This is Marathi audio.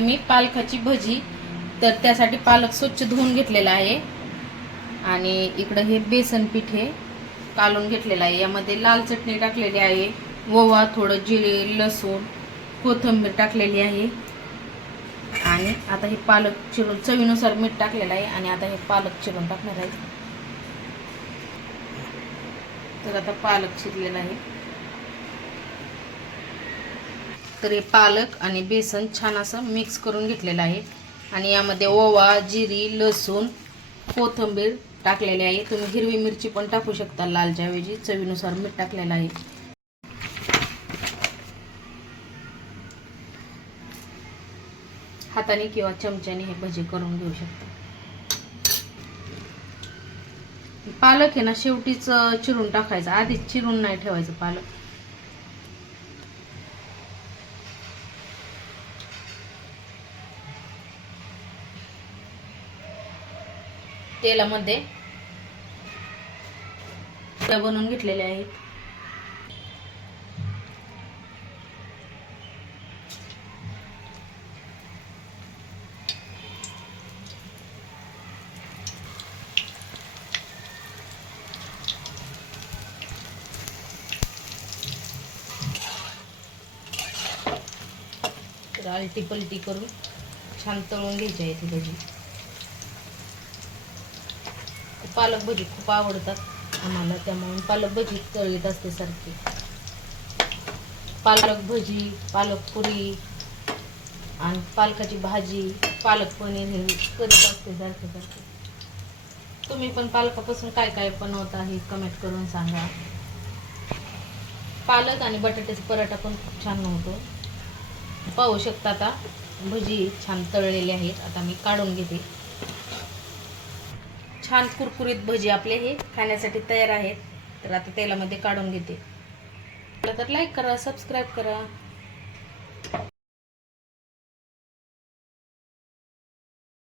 मी पालकाची भजी तर त्यासाठी पालक स्वच्छ धुवून घेतलेला आहे. आणि इकडं हे बेसन पीठ हे कालून घेतलेलं आहे. यामध्ये लाल चटणी टाकलेली आहे ओवा थोडं जिरे लसूण कोथिंबीर टाकलेली आहे. आणि आता हे पालक चिरून चवीनुसार मीठ टाकलेलं आहे आणि आता हे पालक चिरून टाकणार आहे. तर आता पालक चिरलेला आहे. तर हे पालक आणि बेसन छान असं मिक्स करून घेतलेलं आहे. आणि यामध्ये ओवा जिरी लसूण कोथिंबीर टाकलेली आहे. तुम्ही हिरवी मिरची पण टाकू शकता. लालच्या ऐवजी चवीनुसार मीठ टाकलेलं आहे. हाताने किंवा चमच्याने हे भजी करून घेऊ शकता. पालक आहे ना शेवटीच चिरून टाकायचं. आधीच चिरून नाही ठेवायचं पालक. तेलामध्ये त्या बनवून घेतलेल्या आहेत. तर आलटी पलटी करून छान तळून घ्यायची आहे ती भाजी. पालक भजी खूप आवडतात आम्हाला त्यामुळे पालक भजी तळीत असते सारखी. पालक भजी पालक पुरी आणि पालकाची भाजी पालक पनीर हे करत असते सारखं सारखं. तुम्ही पण पालकापासून काय काय बनवता हे कमेंट करून सांगा. पालक आणि बटाट्याचा पराठा पण खूप छान होतो. पाहू शकता आता भजी छान तळलेली आहेत. आता मी काढून घेते. छान कुरकुरीत भजी आपले हे खाण्यासाठी तयार आहेत. तर आता तेलामध्ये काढून घेते. तर लाईक करा सबस्क्राईब करा.